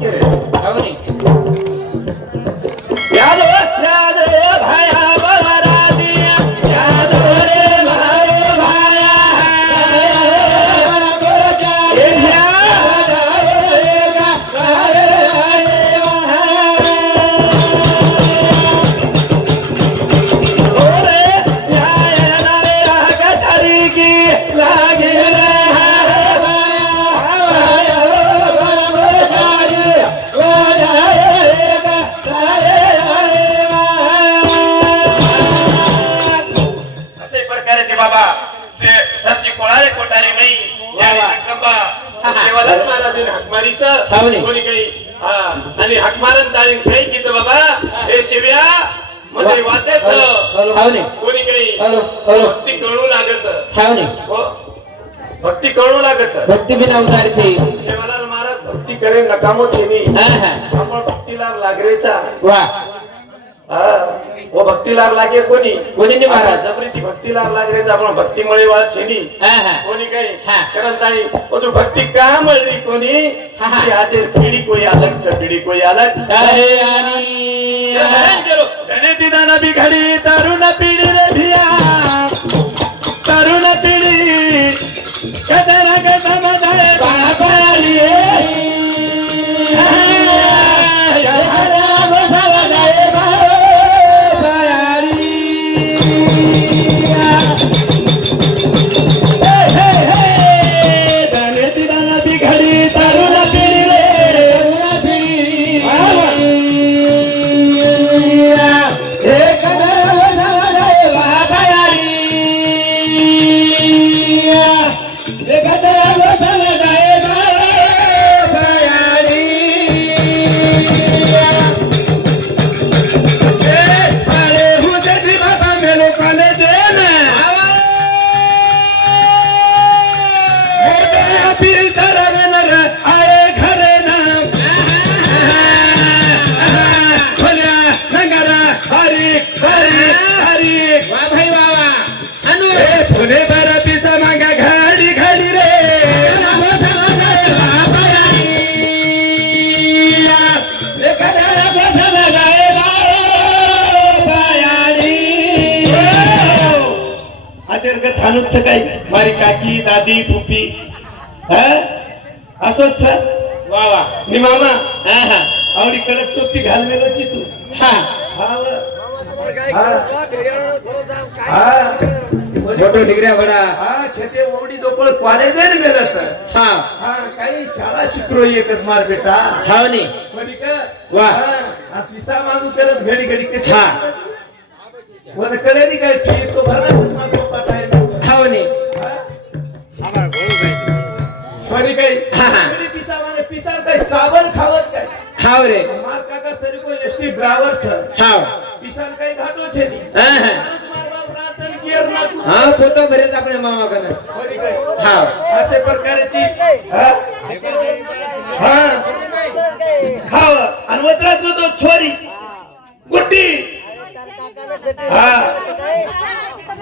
यादव बाबा से- सरशी कोळारे कोटारी नाही? सेवालाल महाराजांनी हाकमारीचं. कोणी काही हा, आणि हाकमारन बाबा. हे शिव्या मध्ये वाद्याच. कोणी काही हॅलो, हॅलो. भक्ती कळू लागच हावने हो? भक्ती कळू लागच भक्ती बिना उतारची सेवालाल महाराज भक्ती करे नकामो छेनी आपण भक्तीला लागरेचा. वा. हा वो भक्तीला लागे कोणी कोणी नाही महाराज. जबरी ती भक्तीला लागरेचा आपण भक्तीमुळे वाळ छेनी हा हा कोणी काही हा. करंताळी जो भक्ती का मळली कोणी हा, हा. आजे पिढी कोई अलग च पिढी कोई अलग काय. धने दिदाना बिघडी तरुण पिढी रे भिया तरुण पिढी कदर आचर का थानुच काय मारी काकी दादी फुपी हा? असोच वा वा. नि मामा? आवडी कडक टोपी घालवेलोची तू. हा. हा. हा. मोठो हा खेते ओवडी जोपळ कॉलेज आहे ना मेलाच हा. हा काही शाळा शिकरो एकच मार बेटा. वा. हा, हा, मागू करत घडी घडी कशी हा. वन कडेरी काय फी तो भरला ಹೌದ್ರಿ ಮಾರ್ ಕಾಕ ಸರಿಗೂ ಎಸ್ಟಿ ಡ್ರಾವರ್ ಸರ್ ಹಾವ್ ಕಿಸಾನ್ ಕೈ ಘಾಟೋ છે ಹಾ ಹಾ હા પોતો ભરે આપણે મામા કને હા આશે પ્રકારે તી હા હા હા અનવતરાજ તો છોરી ગુટી હા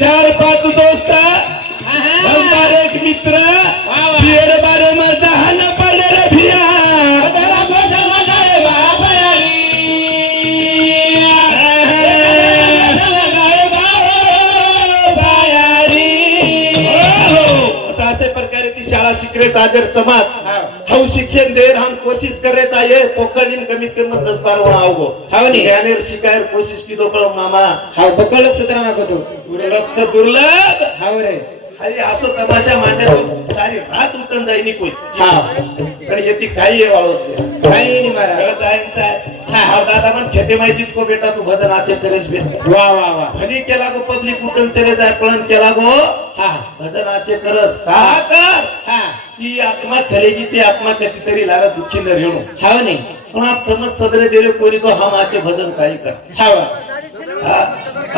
चार पाच दोस्त एक मित्र बारे मजा हल पडे रे भिया. आता असे प्रकारे ती शाळा शिकरेचा आदर समाज. हाऊ शिक्षण देर हम कोशिश करायचा ये पोकळीन कमीत कमी दस बार वेळा आवगो हाव नी. ज्ञानेर शिकायर कोशिश की तो पण मामा। हाव बकळच सतरा नाको तू दुर्लक्ष दुर्लभ। हाव रे। खाली असो तमाशा मांडण्यात सारी रात उठून जाई निकोय हा आणि येते काही आहे वाळवत काही नाही महाराज। कळत आहे आहे। हा. अहो दादा मग खेते माहितीच को बेटा तू भजन आचे करेस बे. वा वा वा। भनी केला गो पब्लिक उठून चले जाय पळण केला गो। हा। भजन आचे करस का कर? हा। की आत्मा चलेगीची आत्मा कधीतरी लागा दुःखी न रेणू. हवं नाही. पण तमत सदरे दिले कोणी तो हम आचे भजन काही कर हा.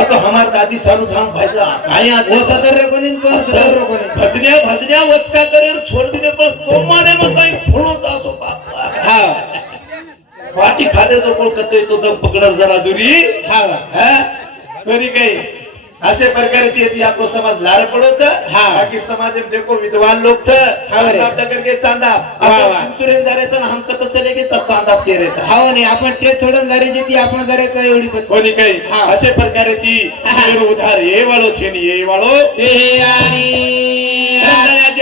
आता हमार दादी सारू थांब भाईजा काही आचे वो सदर रे कोणी तो सदर रे कोणी भजन्या भजन्या वचका करेल छोड दिले पण तो माने मग काही फुलवत असो बापा. हा वाटी खादे जो कोण कतोय तो दम पकडत जरा जुरी हवा. हा? तरी काही. अशा प्रकारे ती येते आपको समाज लार पडोच हा. बाकी समाज देखो विद्वान लोग छ हा रे. चांदा करके चिंतुरेन जाण्याचं ना हम कत चले गे चांदा पेरायचा हवं नाही आपण ते सोडून जारी ती आपण काय एवढी कोणी काही हा. असे प्रकारे ती हा. उधार ये वाळो छेनी ये वाळो ते आणि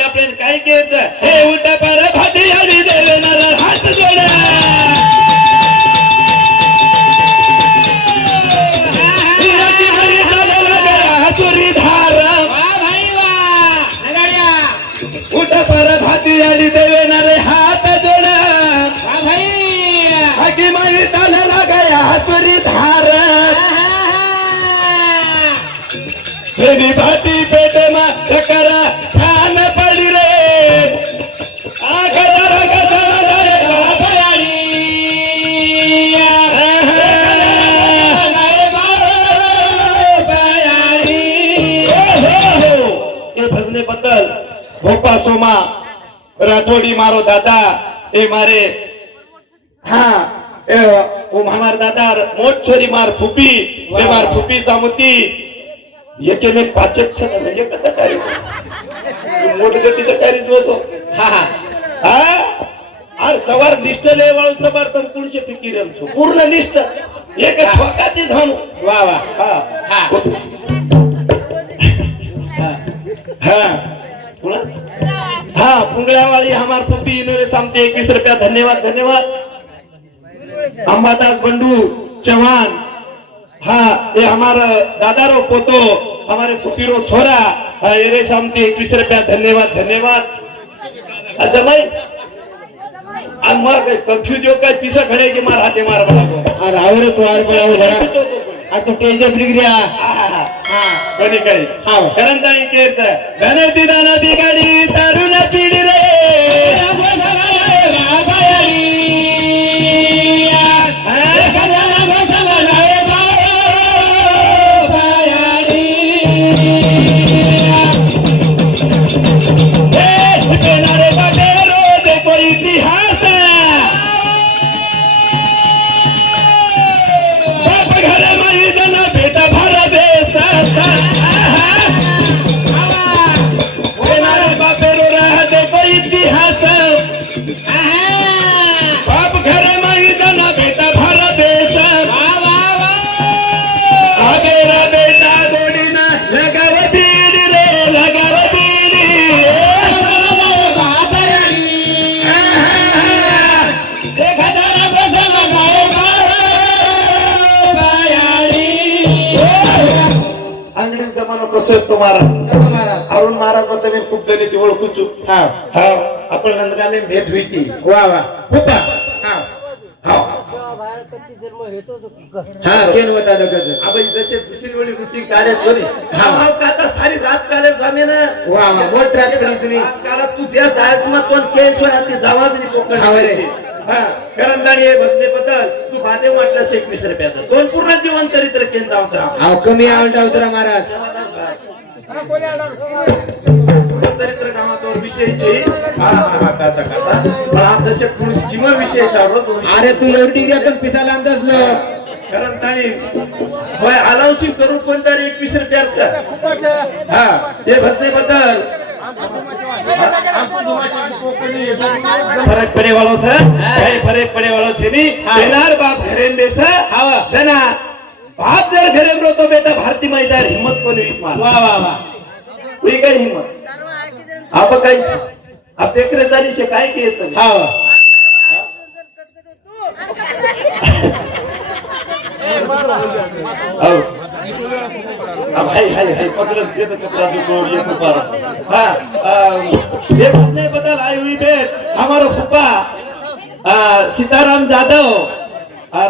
आपल्याला काय केलं हे उलटा पार भाटी आणि देवनाला પાસોમાં રાઠોડી મારો દાદા એ મારે હા એ મારા દાદા મોટ છોરી માર ફૂપી એ માર ફૂપી સામુતી એક એને પાચક છે ને એક દકારી મોટ ગટી દકારી જો તો હા હા આર સવાર નિષ્ઠ લે વાળો તમાર તમ કુણશે ફિકીર એમ છો પૂર્ણ લિસ્ટ એક ઠોકાતી ધણું વાહ વાહ હા હા હા हा पुंगळ्यावाळी हमार पप्पी इनोरे सामते एकवीस रुपया धन्यवाद धन्यवाद. अंबादास बंडू चौहान हाँ ये हमारा दादारो पोतो हमारे फुपीरो छोरा हाँ, ये रे सामते एकवीस रुपया धन्यवाद धन्यवाद. अच्छा भाई आज मार काय कन्फ्युज हो काय पिसा खडे की मार हाते मार को अरे आवरे तो आर आता प्रिक्रिया आहा. हा. कोणी काही हा करंताई केरच. धनती दान बिगाडी तरुण पिढी अंगडी जमानो कसो येतो महाराज? अरुण महाराज मग तुम्ही खूप जणी ती ओळखूचू. हा. हा. आपण नंदगाने भेट होई ती वा. वा. हा. हा. हा केन होता लगच आपण जसे दुसरी वेळी हा. भाव सारी रात जामे ना? वा वा. मोठ रात पडली तुम्ही काळात तू त्या जायच मग कोण केस होय ते जावाच नाही कोकण हा. हा बदले तू एकवीस दोन पूर्ण जीवन चरित्र केंद्र कमी आवडता उतरा महाराज. चरित्र कामाचा विषयीचे काचा पण पुरुष किंवा विषय विषय- अरे तू एवढी तर पिसाला अंदाज लोक कारण होय करून कोणतरी एकवीस रुपयात हा ते भजने बद्दल फरक पडे वाळो छ काही फरक पडे वाळो छे नी देणार बाप घरेन बेस हाव. जना बाप जर घरे गेलो तो बेटा भारती मैदार हिम्मत कोणी विस्मार वा वा वा तुझी काय हिम्मत आप काहीच आप देखरे जाणी शे काय की येत हा. वा हो. अब हाय हाय हाय तो जो ये हाँ. ये बदल आई हुई सीताराम जाधव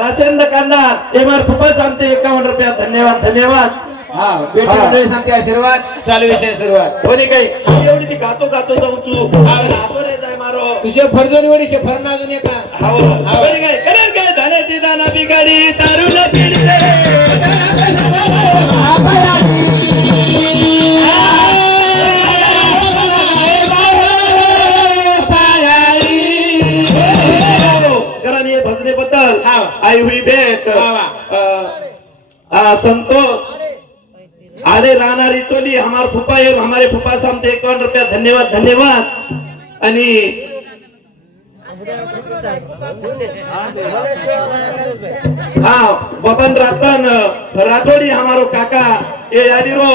राशन दुकानदार ये हमारे सांगते एकावन्न रुपया धन्यवाद धन्यवाद हा. भेटी सांगते आशीर्वाद चालू विषय सुरुवात कोणी काही एवढी ती गातो गातो जाऊ तू गातो रे जाय मारो तुझे फरजोनी वडी फरणा अजून एक ना हाव काय करर काय धाने ती दाना बिगाडी दारूला न पिढी आई हुई आ, संतोष. आले राहणार इटोली हमार फुफा है हमारे फुफा से हमसे एकावन्न रुपया धन्यवाद धन्यवाद. आणि हा बबन रतन राठोडी हमारो काका ए यादीरो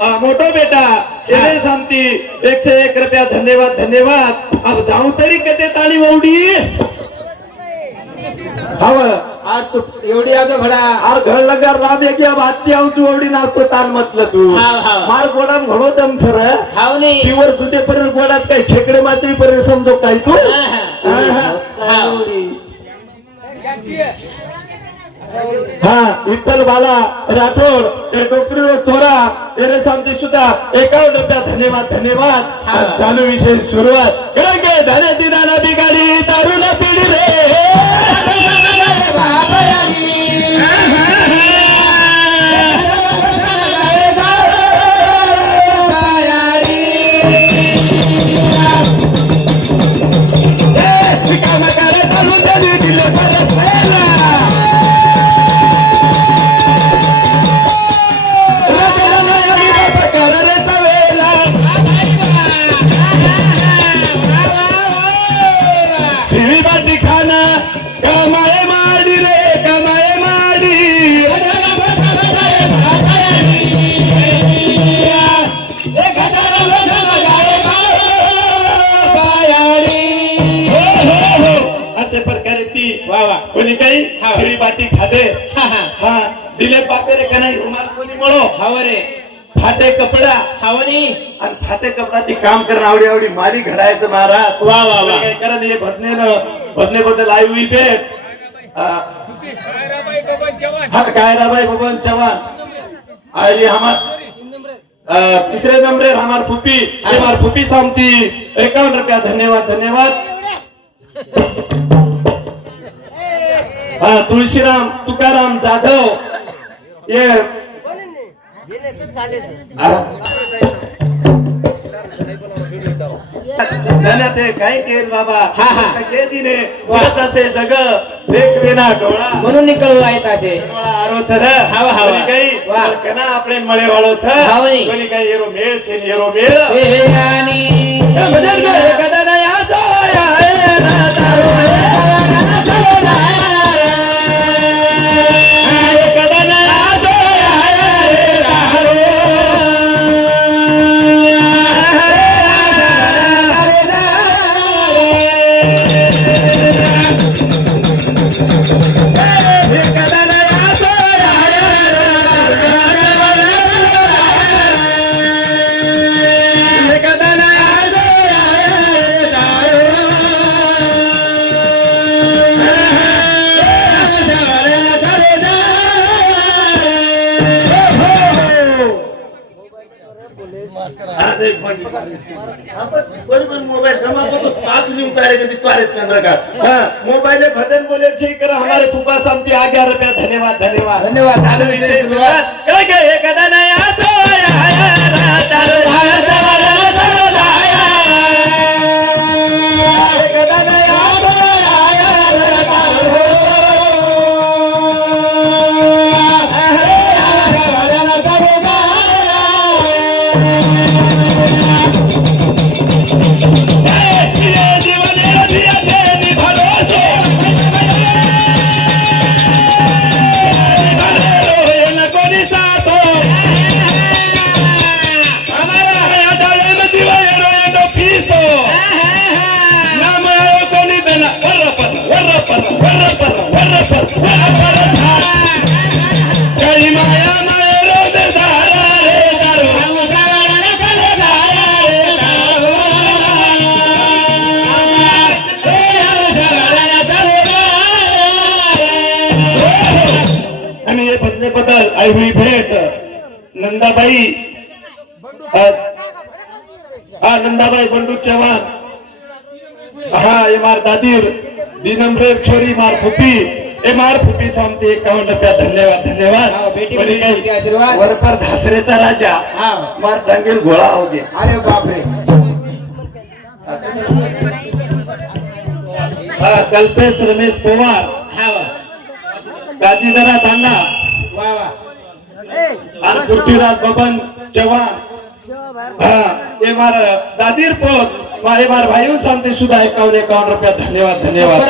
अ, मोटो बेटा ये सांगती एकशे एक रुपया धन्यवाद धन्यवाद. अब जाऊ तरी कधी ताणी ववडी आज तू एवढी आजो भडा. आर घर लगा राम एक बाती आमची ववडी नाचतो ताण म्हटलं तू. मार गोडाम घडो दम सर. हाव नाही तीवर तुझे पर्यंत गोडाच काय खेकडे मात्री पर्यंत समजो काय तू. हा, हा. हा विठ्ठल बाला राठोड हे डोकरी चोरा एरे सांगते सुद्धा एकावन्न रुपया धन्यवाद धन्यवाद. चालू विषय सुरुवात. धने दिनाना बिगाडी दारूला पिढी रे. दिले पापेरे का नाही? रुमाल कोणी म्हणो हाव रे फाटे कपडा. हाव नाही आणि फाटे कपडा ती काम करणं आवडी आवडी मारी घडायचं महाराज. वा, वा, वा. काय कारण हे भजनेनं? भजनेबद्दल आई हुई भेट हा हा, कायराबाई बबन चव्हाण. आई हमार. तिसरे नंबरे हमार फुपी हमार फुपी सांगती. एकावन्न रुपया धन्यवाद धन्यवाद. हा तुळशीराम तुकाराम जाधव. ये. ते काय केल बाबा? हा हा. के दिने वाहत असे जग देख विना डोळा. म्हणून निकल आहे ताशे. डोळा आरो थर. हवा हवा. काही कना आपले मळे वाळो छ कोणी काही एरो मेळ छे एरो मेळ. हे यानी. मदर गए कदा ना या तो या ना तारो या धन्यवाद आर दादीर दिनमरेर छोरी मार फुपी एम आर फुपी सांगते एकावन्न रुपया धन्यवाद धन्यवाद. आशीर्वाद. वरपर धासरेचा राजा. हा मार टांगेल घोळा हो दे. अरे बापरे. हा कल्पेश रमेश पवार. हा गाजीदरा तांडा वा वा. आणि पृथ्वीराज बबन चव्हाण हा हे मार दादीर पोत. हे मार भाई सांगते सुद्धा एकावन्न एकावन्न रुपया धन्यवाद धन्यवाद.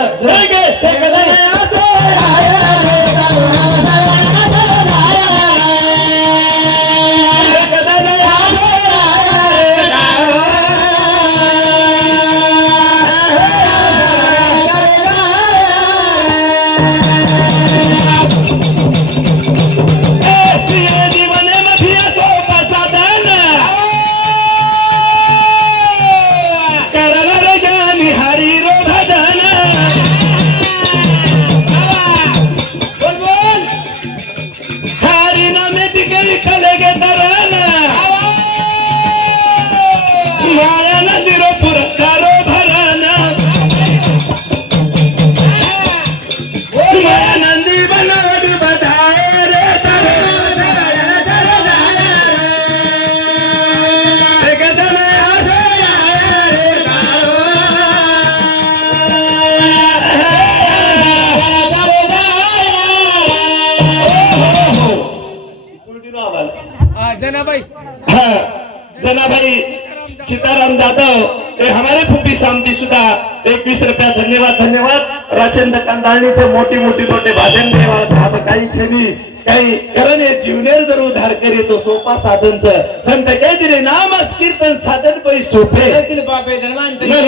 एकवीस रुपया धन्यवाद धन्यवाद. राशन दुकानदारणीचे मोठी मोठी मोठे भाजन देवा साहेब काही छेनी काही कारण हे जीवनेर जर उधार करी तो सोपा साधनच संत काय दिले नामच कीर्तन साधन पै सोपे.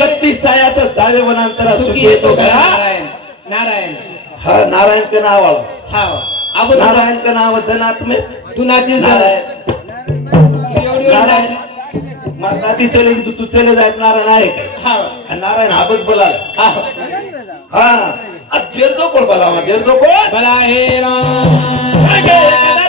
लत्ती सायाचं जावे वनांतरा सुखी सुखी येतो घरा. नारायण नारायण. हा नारायण का नाव आलं. हा नारायण का नाव धनात्मे. तू नाचील नारायण. मग नाती चले की तू तू चले जात नारायण आहे का? हा. आणि नारायण हाबच बोलाल. हा. हा. जेरजो कोण बोलावा जेरजो कोण भला हे राम.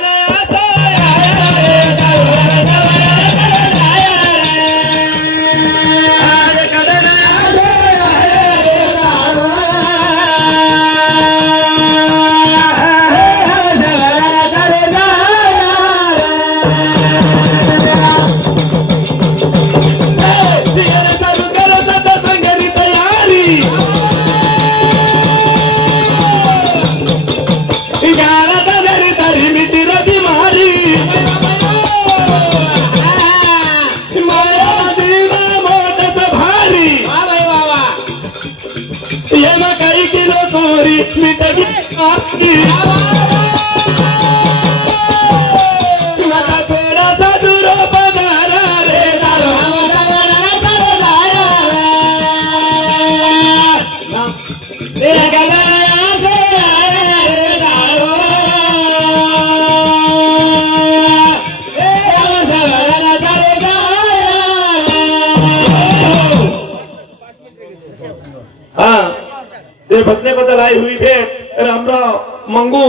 आई हुई भेट रामराव मंगू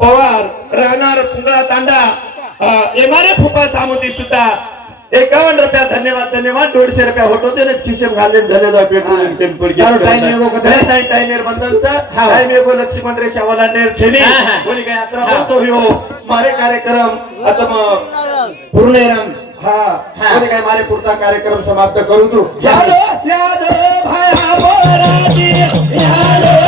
पवार राहणार पुंगळा तांडा येणारे फुपा सामोती सुद्धा एकावन्न रुपया धन्यवाद धन्यवाद दोनशे रुपया होतो ते खिशेम घाले झाले जाऊ पेट्रोल हा. तारो time येगो कथा. पेट्रोल टाइम बंधनचा हा. टाइम येगो लक्ष्मण रेषा वाला नेर छेनी हा, हा. कोणी काय यात्रा हा. बोलतो हो मारे कार्यक्रम आता मग पूर्ण राम हा हा. कोणी काय मारे पुरता कार्यक्रम समाप्त करू तू यादव भया बोराजी यादव